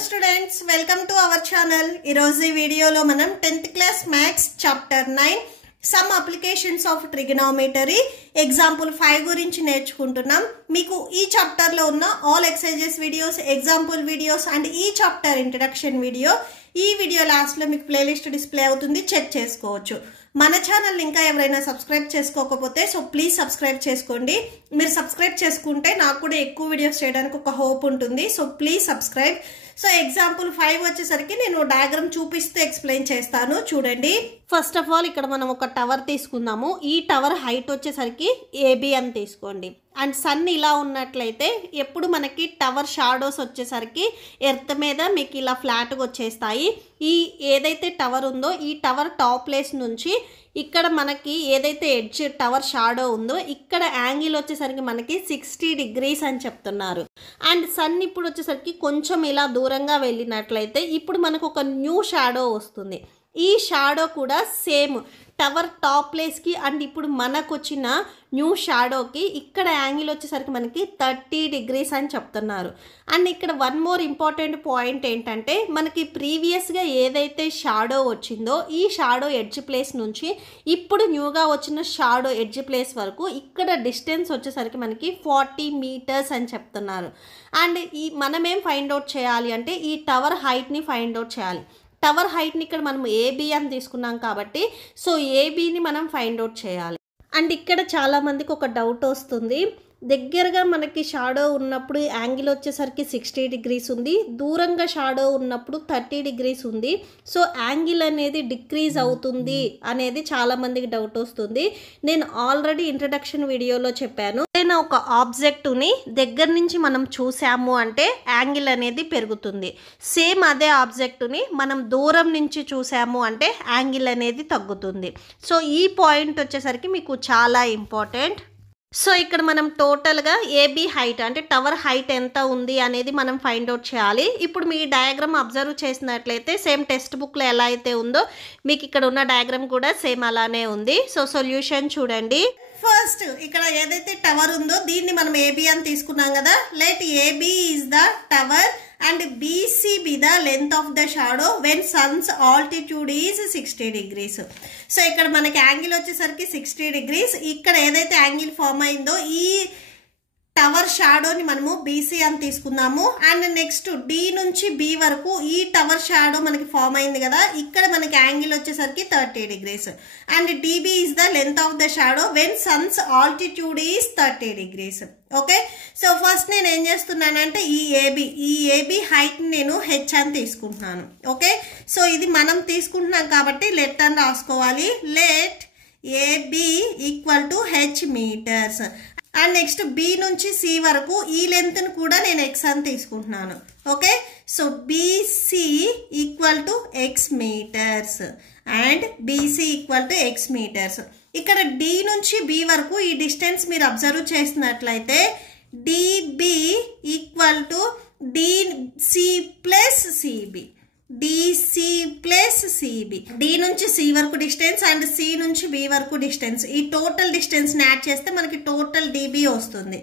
students, welcome to our channel. ఈ రోజు ఈ వీడియోలో మనం 10th class maths chapter 9 some applications of trigonometry example 5 గురించి నేర్చుకుంటున్నాం. మీకు ఈ చాప్టర్ లో ఉన్న all exercises videos, example videos and ఈ chapter introduction video ఈ వీడియో లాస్ట్ లో మీకు ప్లేలిస్ట్ డిస్ప్లే అవుతుంది, చెక్ చేసుకోవచ్చు. మన ఛానల్ ఇంకా ఎవరైనా సబ్స్క్రైబ్ చేసుకోకపోతే సో ప్లీజ్ సబ్స్క్రైబ్ చేసుకోండి. మీరు సబ్స్క్రైబ్ చేసుకుంటే నాకు కూడా ఎక్కువ వీడియోస్ చేయడానికి ఒక హోప్ ఉంటుంది. So please subscribe. So example 5 వచ్చేసరికి నేను డయాగ్రామ్ చూపిస్తూ ఎక్స్ప్లెయిన్ చేస్తాను, చూడండి. ఫస్ట్ ఆఫ్ ఆల్ ఇక్కడ మనం ఒక టవర్ తీసుకుందాము. ఈ టవర్ హైట్ వచ్చేసరికి ఏబి అని తీసుకోండి. అండ్ సన్ ఇలా ఉన్నట్లయితే ఎప్పుడు మనకి టవర్ షాడోస్ వచ్చేసరికి ఎర్త్ మీద మీకు ఇలా ఫ్లాట్గా వచ్చేస్తాయి. ఈ ఏదైతే టవర్ ఉందో ఈ టవర్ టాప్ ప్లేస్ నుంచి ఇక్కడ మనకి ఏదైతే ఎడ్జ్ టవర్ షాడో ఉందో ఇక్కడ యాంగిల్ వచ్చేసరికి మనకి 60 degrees అని చెప్తున్నారు. అండ్ సన్ ఇప్పుడు వచ్చేసరికి కొంచెం ఇలా దూరంగా వెళ్ళినట్లయితే ఇప్పుడు మనకు ఒక న్యూ షాడో వస్తుంది. ఈ షాడో కూడా సేమ్ టవర్ టాప్ ప్లేస్కి అండ్ ఇప్పుడు మనకు వచ్చిన న్యూ షాడోకి ఇక్కడ యాంగిల్ వచ్చేసరికి మనకి 30 degrees అని చెప్తున్నారు. అండ్ ఇక్కడ వన్ మోర్ ఇంపార్టెంట్ పాయింట్ ఏంటంటే మనకి ప్రీవియస్గా ఏదైతే షాడో వచ్చిందో ఈ షాడో ఎడ్జ్ ప్లేస్ నుంచి ఇప్పుడు న్యూగా వచ్చిన షాడో ఎడ్జ్ ప్లేస్ వరకు ఇక్కడ డిస్టెన్స్ వచ్చేసరికి మనకి 40 meters అని చెప్తున్నారు. అండ్ ఈ మనమేం ఫైండ్ అవుట్ చేయాలి అంటే ఈ టవర్ హైట్ని ఫైండ్ అవుట్ చేయాలి. టవర్ హైట్ని ఇక్కడ మనం ఏబి అని తీసుకున్నాం కాబట్టి సో ఏబిని మనం ఫైండ్ అవుట్ చేయాలి. అండ్ ఇక్కడ చాలామందికి ఒక డౌట్ వస్తుంది, దగ్గరగా మనకి షాడో ఉన్నప్పుడు యాంగిల్ వచ్చేసరికి 60 degrees ఉంది, దూరంగా షాడో ఉన్నప్పుడు 30 degrees ఉంది. సో యాంగిల్ అనేది డిక్రీజ్ అవుతుంది అనేది చాలామందికి డౌట్ వస్తుంది. నేను ఆల్రెడీ ఇంట్రడక్షన్ వీడియోలో చెప్పాను, ఏదైనా ఒక ఆబ్జెక్టుని దగ్గర నుంచి మనం చూసాము అంటే యాంగిల్ అనేది పెరుగుతుంది. సేమ్ అదే ఆబ్జెక్టుని మనం దూరం నుంచి చూసాము అంటే యాంగిల్ అనేది తగ్గుతుంది. సో ఈ పాయింట్ వచ్చేసరికి మీకు చాలా ఇంపార్టెంట్. సో ఇక్కడ మనం టోటల్గా ఏబి హైట్ అంటే టవర్ హైట్ ఎంత ఉంది అనేది మనం ఫైండ్ అవుట్ చేయాలి. ఇప్పుడు మీ డయాగ్రామ్ అబ్జర్వ్ చేసినట్లయితే సేమ్ టెక్స్ట్ బుక్లో ఎలా అయితే ఉందో మీకు ఇక్కడ ఉన్న డయాగ్రామ్ కూడా సేమ్ అలానే ఉంది. సో సొల్యూషన్ చూడండి. ఫస్ట్ ఇక్కడ ఏదైతే టవర్ ఉందో దీన్ని మనం ఏబి అని తీసుకున్నాం కదా. Let AB is the tower and BC be the length of the shadow when sun's altitude is 60 degrees. So ఇక్కడ మనకి యాంగిల్ వచ్చేసరికి 60 degrees. ఇక్కడ ఏదైతే యాంగిల్ ఫామ్ అయిందో ఈ టవర్ షాడోని మనము BC అని తీసుకున్నాము. అండ్ నెక్స్ట్ D నుంచి B వరకు ఈ టవర్ షాడో మనకి ఫామ్ అయింది కదా, ఇక్కడ మనకి యాంగిల్ వచ్చేసరికి 30 degrees. And DB is the length of the shadow when sun's altitude is 30 degrees. Okay, so first నేను ఏం చేస్తున్నానంటే ఈ ఏబి హైట్ నేను హెచ్ అని తీసుకుంటున్నాను. ఓకే, సో ఇది మనం తీసుకుంటున్నాం కాబట్టి లెట్ అని రాసుకోవాలి. Let AB equal to H metres. And next B నుంచి సి వరకు ఈ లెంత్ని కూడా నేను ఎక్స్ అని తీసుకుంటున్నాను. Okay, so BC equal to X metres and BC equal to X metres. ఇక్కడ డి నుంచి బి వరకు ఈ డిస్టెన్స్ మీరు అబ్జర్వ్ చేసినట్లయితే DB equal to DC plus CB. DC plus CB, D నుంచి సి వరకు డిస్టెన్స్ అండ్ సి నుంచి B వరకు డిస్టెన్స్, ఈ టోటల్ డిస్టెన్స్ యాడ్ చేస్తే మనకి టోటల్ డిబి వస్తుంది.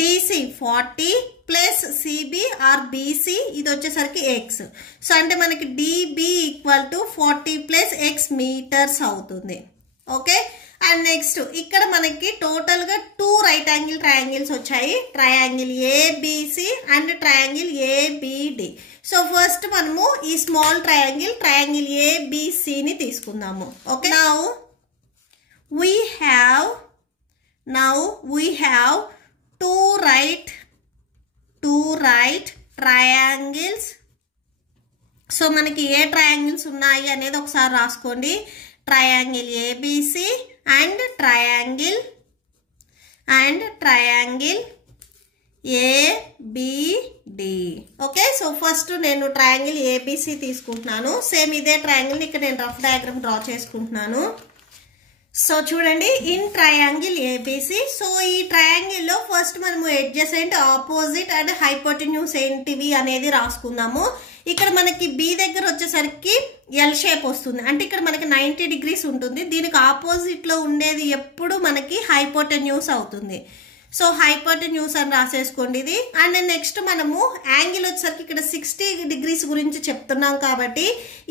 DC 40 plus CB or BC ఇది వచ్చేసరికి ఎక్స్. సో అంటే మనకి DB equal to 40 plus X metres అవుతుంది. ఓకే, అండ్ నెక్స్ట్ ఇక్కడ మనకి టోటల్గా 2 రైట్ యాంగిల్ ట్రయాంగిల్స్ వచ్చాయి, triangle ABC and triangle ABD. So first మనము ఈ స్మాల్ ట్రయాంగిల్ ఏబిసిని తీసుకుందాము. Okay, now we have two right triangles. So మనకి ఏ ట్రయాంగిల్స్ ఉన్నాయి అనేది ఒకసారి రాసుకోండి. Triangle ABC and triangle ABD. Okay, so first నేను ట్రయాంగిల్ ఏబిసి తీసుకుంటున్నాను. సేమ్ ఇదే ట్రయాంగిల్ ఇక్కడ నేను రఫ్ డయాగ్రామ్ డ్రా చేసుకుంటున్నాను. సో చూడండి, ఇన్ ట్రయాంగిల్ ఏబిసి. సో ఈ ట్రయాంగిల్లో ఫస్ట్ మనము అడ్జసెంట్, ఆపోజిట్ అండ్ హైపోటెన్యూస్ ఏంటివి అనేది రాసుకుందాము. ఇక్కడ మనకి బి దగ్గర వచ్చేసరికి ఎల్ షేప్ వస్తుంది, అంటే ఇక్కడ మనకి 90 degrees ఉంటుంది. దీనికి ఆపోజిట్లో ఉండేది ఎప్పుడు మనకి హైపోటెన్యూస్ అవుతుంది. సో హైపోటెన్యూస్ అని రాసేసుకోండి ఇది. అండ్ నెక్స్ట్ మనము యాంగిల్ వచ్చేసరికి ఇక్కడ 60 degrees గురించి చెప్తున్నాం కాబట్టి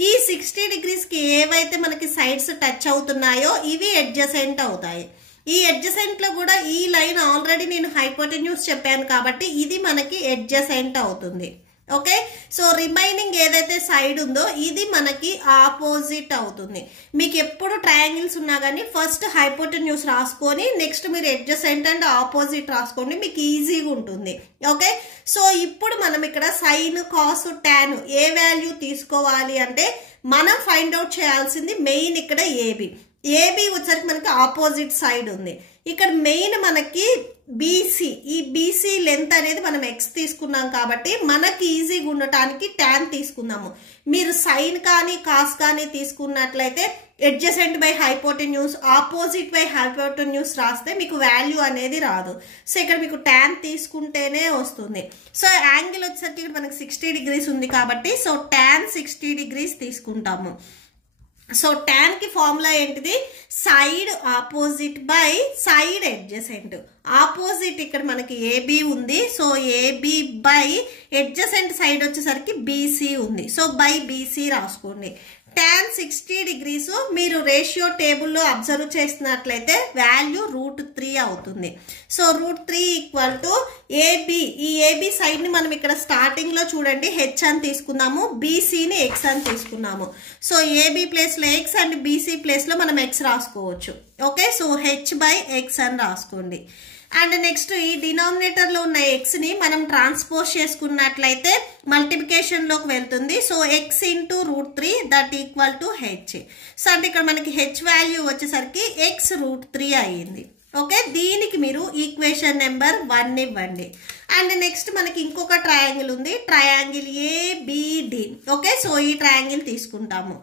ఈ 60 degreesకి ఏవైతే మనకి సైడ్స్ టచ్ అవుతున్నాయో ఇవి అడ్జసెంట్ అవుతాయి. ఈ అడ్జసెంట్ లో కూడా ఈ లైన్ ఆల్రెడీ నేను హైపోటెన్యూస్ చెప్పాను కాబట్టి ఇది మనకి అడ్జసెంట్ అవుతుంది. ఓకే, సో రిమైనింగ్ ఏదైతే సైడ్ ఉందో ఇది మనకి ఆపోజిట్ అవుతుంది. మీకు ఎప్పుడు ట్రయాంగిల్స్ ఉన్నా కానీ ఫస్ట్ హైపోటెన్యూస్ రాసుకొని నెక్స్ట్ మీరు అడ్జసెంట్ అండ్ ఆపోజిట్ రాసుకోండి, మీకు ఈజీగా ఉంటుంది. ఓకే, సో ఇప్పుడు మనం ఇక్కడ సైన్ కాస్ టాన్ ఏ వాల్యూ తీసుకోవాలి అంటే మనం ఫైండ్ అవుట్ చేయాల్సింది మెయిన్ ఇక్కడ ఏబి. ఏబి వచ్చరికి మనకి ఆపోజిట్ సైడ్ ఉంది. ఇక్కడ మెయిన్ మనకి బీసీ, ఈ బీసీ లెంత్ అనేది మనం ఎక్స్ తీసుకున్నాం కాబట్టి మనకి ఈజీగా ఉండటానికి టాన్ తీసుకుందాము. మీరు సైన్ కానీ కాస్ కానీ తీసుకున్నట్లయితే adjacent by hypotenuse, opposite by hypotenuse రాస్తే మీకు వాల్యూ అనేది రాదు. సో ఇక్కడ మీకు టాన్ తీసుకుంటేనే వస్తుంది. సో యాంగిల్ వచ్చేసరికి ఇక్కడ మనకి 60 degrees ఉంది కాబట్టి సో టాన్ 60 degrees తీసుకుంటాము. సో టాన్ కి ఫార్ములా ఏంటిది? Side opposite by side adjacent. Opposite ఇక్కడ మనకి ఏబి ఉంది, so AB by adjacent side వచ్చేసరికి బీసీ ఉంది, సో బై బీసీ రాసుకోండి. టాన్ 60 degrees మీరు రేషియో టేబుల్లో అబ్జర్వ్ చేసినట్లయితే వాల్యూ √3 అవుతుంది. So √3 equal to AB. ఈ ఏబి సైడ్ ని మనం ఇక్కడ స్టార్టింగ్ లో చూడండి హెచ్ అని తీసుకున్నాము, బీసీని ఎక్స్ అని తీసుకున్నాము. సో ఏబి ప్లేస్ లో ఎక్స్ అండ్ బీసీ ప్లేస్ లో మనం ఎక్స్ రాసుకోవచ్చు. Okay, so H by X అని రాసుకోండి. అండ్ నెక్స్ట్ ఈ డినామినేటర్ లో ఉన్న ఎక్స్ ని మనం ట్రాన్స్పోజ్ చేసుకున్నట్లయితే మల్టిప్లికేషన్ లోకి వెళ్తుంది. So X into √3 that equal to H. So అంటే ఇక్కడ మనకి హెచ్ వాల్యూ వచ్చేసరికి ఎక్స్ √3 అయ్యింది. ఓకే, దీనికి మీరు ఈక్వేషన్ నెంబర్ 1 ఇవ్వండి. అండ్ నెక్స్ట్ మనకి ఇంకొక ట్రయాంగిల్ ఉంది, ట్రయాంగిల్ ఏబిడి. ఓకే, సో ఈ ట్రయాంగిల్ తీసుకుంటాము.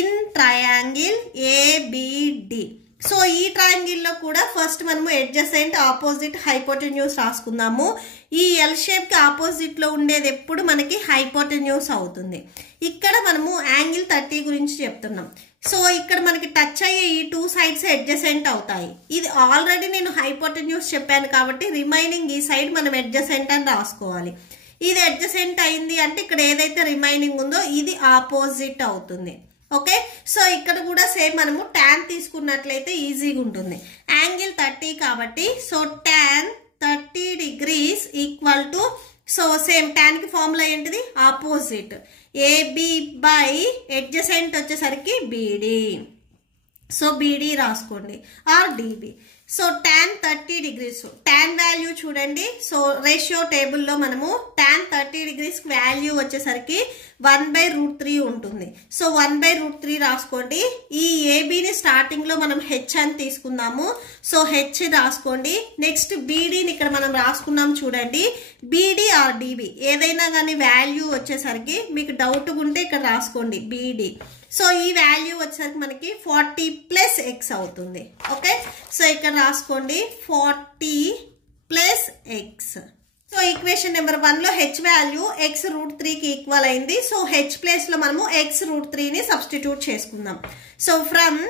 In triangle ABD. సో ఈ ట్రయాంగిల్ లో కూడా ఫస్ట్ మనము అడ్జసెంట్ ఆపోజిట్ హైపోటెన్యూస్ రాసుకుందాము. ఈ ఎల్ షేప్ కి ఆపోజిట్ లో ఉండేది ఎప్పుడు మనకి హైపోటెన్యూస్ అవుతుంది. ఇక్కడ మనము యాంగిల్ 30 గురించి చెప్తున్నాం. సో ఇక్కడ మనకి టచ్ అయ్యే ఈ 2 sides అడ్జసెంట్ అవుతాయి. ఇది ఆల్రెడీ నేను హైపోటెన్యూస్ చెప్పాను కాబట్టి రిమైనింగ్ ఈ సైడ్ మనం అడ్జసెంట్ అని రాసుకోవాలి. ఇది అడ్జసెంట్ అయింది అంటే ఇక్కడ ఏదైతే రిమైనింగ్ ఉందో ఇది ఆపోజిట్ అవుతుంది. ఓకే, సో ఇక్కడ కూడా సేమ్ మనము టాన్ తీసుకున్నట్లయితే ఈజీగా ఉంటుంది. యాంగిల్ 30 కాబట్టి so tan 30 degrees equal to so same tan కి ఫార్ములా ఏంటిది? ఆపోజిట్ ఏబి బై అడ్జసెంట్ వచ్చేసరికి బీడి. సో బీడి రాసుకోండి or DB. So tan 30 degrees tan value చూడండి. సో రేషియో టేబుల్లో మనము టాన్ 30 degrees వాల్యూ వచ్చేసరికి 1/√3 ఉంటుంది. సో 1/√3 రాసుకోండి. ఈ ఏబిని స్టార్టింగ్ లో మనం హెచ్ అని తీసుకుందాము. సో హెచ్ రాసుకోండి. నెక్స్ట్ బీడీని ఇక్కడ మనం రాసుకున్నాం చూడండి, బీడీ ఆర్ డిబి ఏదైనా కానీ వాల్యూ వచ్చేసరికి మీకు డౌట్ ఉంటే ఇక్కడ రాసుకోండి బీడీ. సో ఈ వాల్యూ వచ్చేసరికి మనకి 40 + x అవుతుంది. ఓకే, సో ఇక్కడ రాసుకోండి 40 + x. సో ఈక్వేషన్ నెంబర్ 1 లో హెచ్ వాల్యూ x √3 కి ఈక్వల్ అయింది. సో హెచ్ ప్లేస్ లో మనము x √3 ని సబ్స్టిట్యూట్ చేసుకుందాం. So from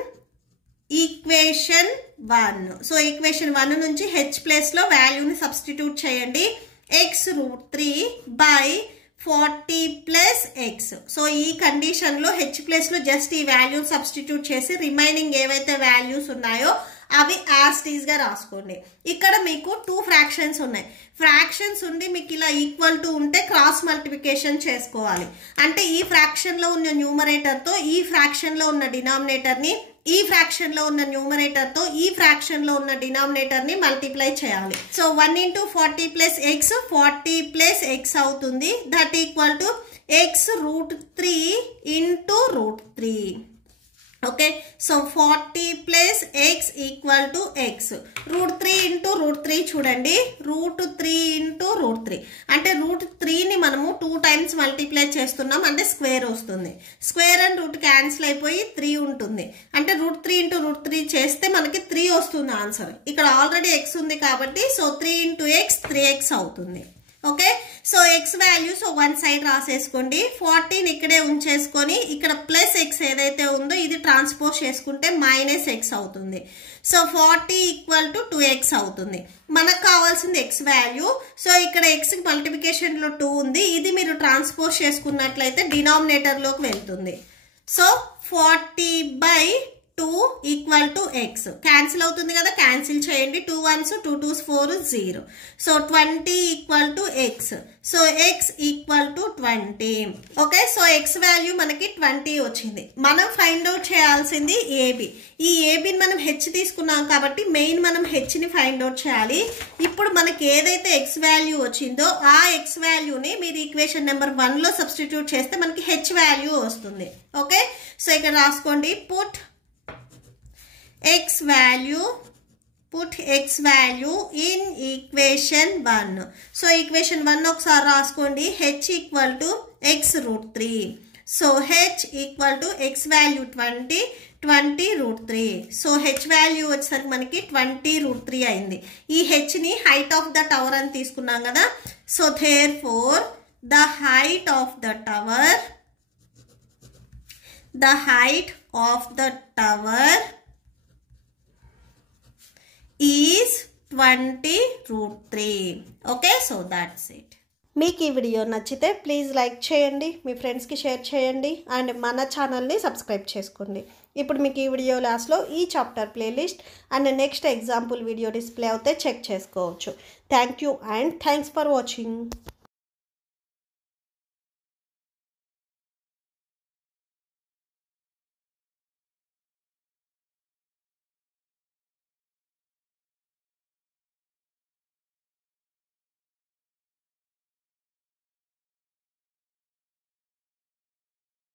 equation 1, so equation 1 నుంచి హెచ్ ప్లేస్ లో వాల్యూని సబ్స్టిట్యూట్ చేయండి. x √3 by 40 + x. సో ఈ కండిషన్ లో హెచ్ ప్లేస్ లో జస్ట్ ఈ వాల్యూ సబ్స్టిట్యూట్ చేసి రిమైనింగ్ ఏవైతే వాల్యూస్ ఉన్నాయో అవి యాజ్ టీజ్ గా రాసుకోండి. ఇక్కడ మీకు 2 ఫ్రాక్షన్స్ ఉన్నాయి. ఫ్రాక్షన్స్ ఉండి మీకు ఇలా ఈక్వల్ టు ఉంటే క్రాస్ మల్టిప్లికేషన్ చేసుకోవాలి. అంటే ఈ ఫ్రాక్షన్ లో ఉన్న న్యూమరేటర్ తో ఈ ఫ్రాక్షన్ లో ఉన్న డినామినేటర్ ని, ఈ ఫ్రాక్షన్ లో ఉన్న న్యూమరేటర్ తో ఈ ఫ్రాక్షన్ లో ఉన్న డినామినేటర్ ని మల్టిప్లై చేయాలి. సో 1 × 40 + x 40 + x అవుతుంది. That equal to x √3 × √3. Okay, so 40 + x equal to x. √3 × √3 చూడండి, √3 × √3 అంటే √3ని మనము 2 times మల్టిప్లై చేస్తున్నాం అంటే స్క్వేర్ వస్తుంది. స్క్వేర్ అండ్ రూట్ క్యాన్సిల్ అయిపోయి 3 ఉంటుంది. అంటే √3 × √3 చేస్తే మనకి 3 వస్తుంది ఆన్సర్. ఇక్కడ ఆల్రెడీ x ఉంది కాబట్టి సో 3 × x 3x అవుతుంది. Okay so x value so one side రాసేసుకోండి 14 ఇక్కడే ఉంచేసుకొని ఇక్కడ ప్లస్ ఎక్స్ ఏదైతే ఉందో ఇది ట్రాన్స్పోజ్ చేసుకుంటే మైనస్ ఎక్స్ అవుతుంది సో 40 ఈక్వల్ టు 2x అవుతుంది మనకు కావాల్సింది ఎక్స్ వాల్యూ సో ఇక్కడ ఎక్స్ మల్టిప్లికేషన్లో 2 ఉంది ఇది మీరు ట్రాన్స్పోజ్ చేసుకున్నట్లయితే డినామినేటర్లోకి వెళ్తుంది so 40/2 equal to X cancel అవుతుంది కదా క్యాన్సిల్ చేయండి 2 1s 2 2s 4 0 so 20 equal to X so X equal to 20 okay so x value మనకి 20 వచ్చింది మనం ఫైండ్ అవుట్ చేయాల్సింది ఏబి ఈ ఏబిని మనం హెచ్ తీసుకున్నాం కాబట్టి మెయిన్ మనం హెచ్ని ఫైండ్ అవుట్ చేయాలి ఇప్పుడు మనకి ఏదైతే ఎక్స్ వాల్యూ వచ్చిందో ఆ ఎక్స్ వాల్యూని మీరు ఈక్వేషన్ నెంబర్ 1లో సబ్స్టిట్యూట్ చేస్తే మనకి హెచ్ వాల్యూ వస్తుంది ఓకే సో ఇక్కడ రాసుకోండి put x value in equation 1 so equation 1 ఒకసారి రాసుకోండి h equal to x root 3 so h equal to x value 20 root 3 so h value వచ్చేసరికి మనకి 20 root 3 అయింది ఈ h ని height of the tower అని తీసుకున్నాం కదా so therefore the height of the tower is 20 root 3 okay so that's it మీకు ఈ వీడియో నచ్చితే ప్లీజ్ లైక్ చేయండి మీ ఫ్రెండ్స్కి షేర్ చేయండి అండ్ మన ఛానల్ని సబ్స్క్రైబ్ చేసుకోండి ఇప్పుడు మీకు ఈ వీడియో లాస్ట్లో ఈ chapter playlist and next example video display అవుతే చెక్ చేసుకోవచ్చు thank you and thanks for watching